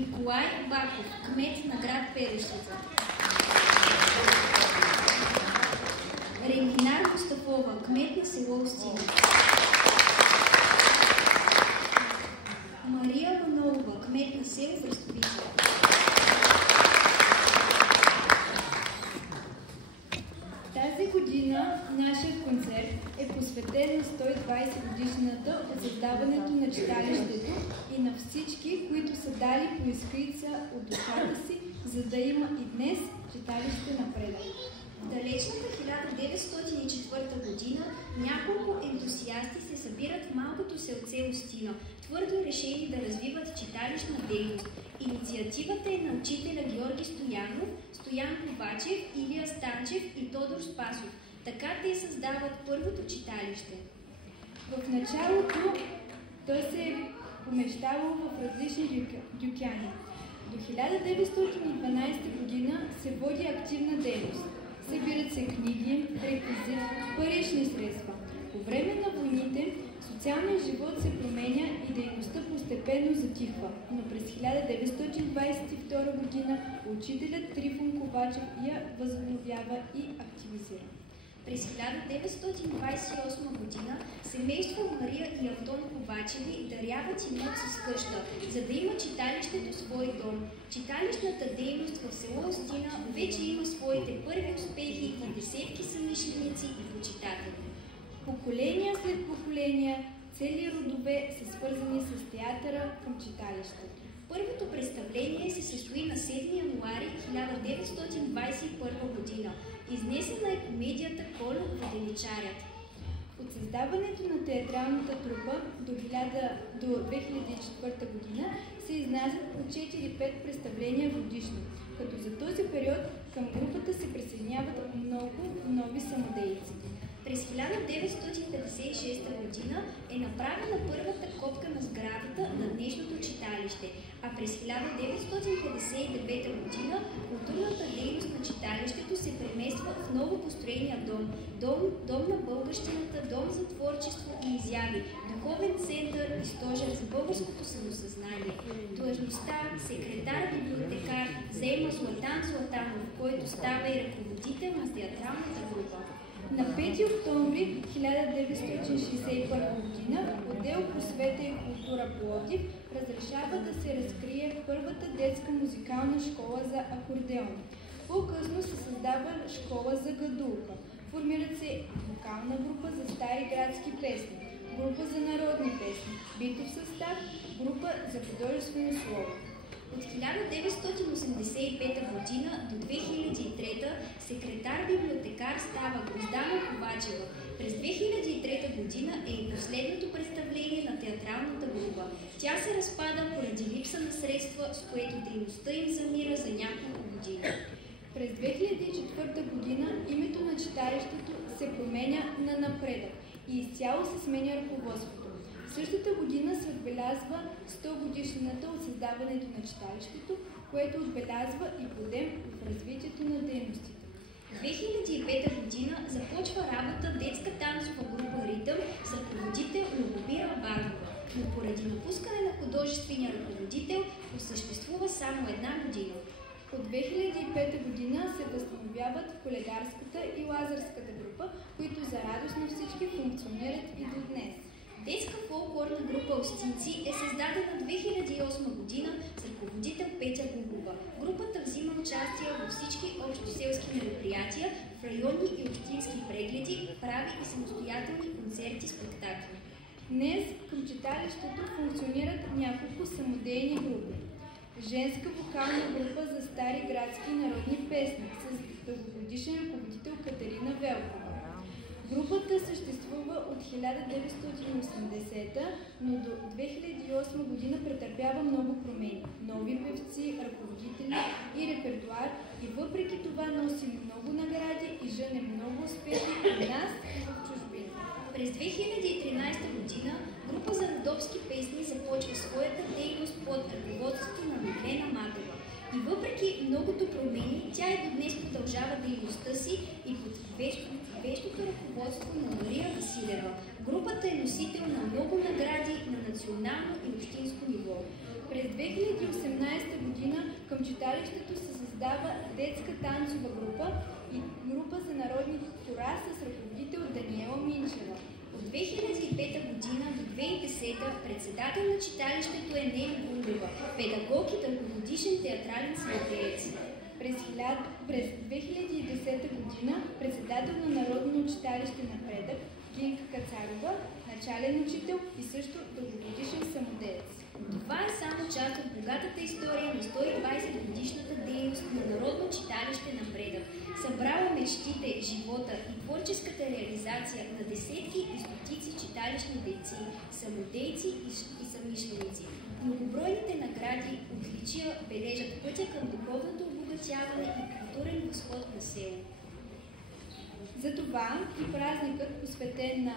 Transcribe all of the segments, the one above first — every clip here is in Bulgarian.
Николай Баков, кмет на град Перешница. Регина Мустафова, кмет на село Устина. Мария Манолова, кмет на село Брестовица. Тази година нашият концерт е посветен на 120 годишната от създаването на читалището и на всички, които са дали по искрица от душата си, за да има и днес читалище напредък. В далечната 1904 година няколко ентусиасти се събират в малкото селце Устина, твърдо решени да развиват читалищна дейност. Инициативата е на учителя Георги Стоянов, Стоян Ковачев, Илия Станчев и Тодор Спасов. Така те създават първото читалище. В началото той се е помещавал в различни дюкяни. До 1912 година се води активна дейност. Събират се книги, реквизит, парични средства. По време на войните социалният живот се променя и дейността постепенно затихва, но през 1922 година учителят Трифон Ковачев я възобновява и активизира. През 1928 година семейство Мария и Антон Ковачеви даряват имот с къща, за да има читалището свой дом. Читалищната дейност в село Устина вече има своите първи успехи и десетки съмишленици и почитатели. Поколения след поколения, цели родове са свързани с театъра към читалището. Първото представление се състои на 7 януари 1921 година. Изнесена е комедията Колю Воденичарят. От създаването на театралната трупа до 2004 година се изнасят по 4-5 представления годишно, като за този период към групата се присъединяват много нови самодейци. През 1956 година е направена първата копка на сградата на днешното читалище, а през 1959 година културната дейност на читалището се премества в ново построения дом на българщината, дом за творчество и изяви, духовен център и стожер за българското самосъзнание. Длъжността секретар-библиотекар заема Златан Златанов, който става и ръководител на театралната група. На 5 октомври 1961 година отдел Просвета и култура Пловдив разрешава да се разкрие първата детска музикална школа за акордеон. По-късно се създава школа за гадулка. Формират се вокална група за стари градски песни, група за народни песни, битов състав, група за художествено слово. От 1985 година до 2003 секретар-библиотекар става Гроздана Ковачева. През 2003 година е и последното представление на театралната група. Тя се разпада поради липса на средства, с което дейността им замира за няколко години. През 2004 година името на читалището се променя на Напредък и изцяло се сменя ръководството. Същата година се отбелязва 100 годишнината от създаването на читалището, което отбелязва и подем в развитието на дейностите. В 2005 година започва работа детска танцова група Ритъм с ръководител Любомира Барбова, но поради напускане на художествения ръководител осъществува само една година. От 2005 година се възстановяват Коледарската и Лазарската група, които за радост на всички функционират и до днес. Детска фолклорна група Устинци е създадена 2008 година с ръководител Петя Гугова. Групата взима участие във всички общоселски мероприятия, в районни и общински прегледи, прави и самостоятелни концерти, спектакли. Днес към читалището функционират няколко самодейни групи. Женска вокална група за стари градски народни песни с дългогодишен ръководител Катерина Велкова. Групата съществува от 1980, но до 2008 година претърпява много промени. Нови певци, ръководители и репертуар и въпреки това носи много награди и жъне много успехи у нас и в чужбина. През 2013 година група за родопски песни започва своята дейност под ръководството на Миглена Матева. И въпреки многото промени, тя и до днес продължава дейността си и под вещото ръководство на Мария Василева. Групата е носител на много награди на национално и общинско ниво. През 2018 година към читалището се създава детска танцова група и група за народни хора с ръководител Даниела Минчева. От 2005 година до 2010 председател на читалището е Нели Гундева, педагог и дългогодишен театрален съдеец. През 2010 година председател на Народно читалище Напредък Гинка Кацарова, начален учител и също дългогодишен самодеец. Това е само част от богатата история на 120 годишната дейност на Народно читалище Напредък, събрала мечтите, живота и творческата реализация на десетки и стотици читалищни дейци, самодейци и самишленици. Многобройните награди, отличия бележат пътя към духовното обогатяване и културен възход на село. Затова и празникът, посветен на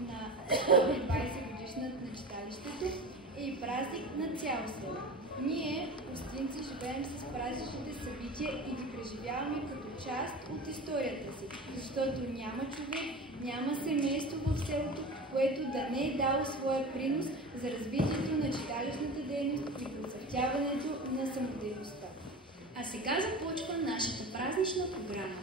20 годишната на читалището, е и празник на цяло село. Ние, гостинци, живеем с празничните събития и ги преживяваме като част от историята си, защото няма човек, няма семейство в селото, което да не е дало своя принос за развитието на читалищната дейност и процъфтяването на самодейността. А сега започва нашата празнична програма.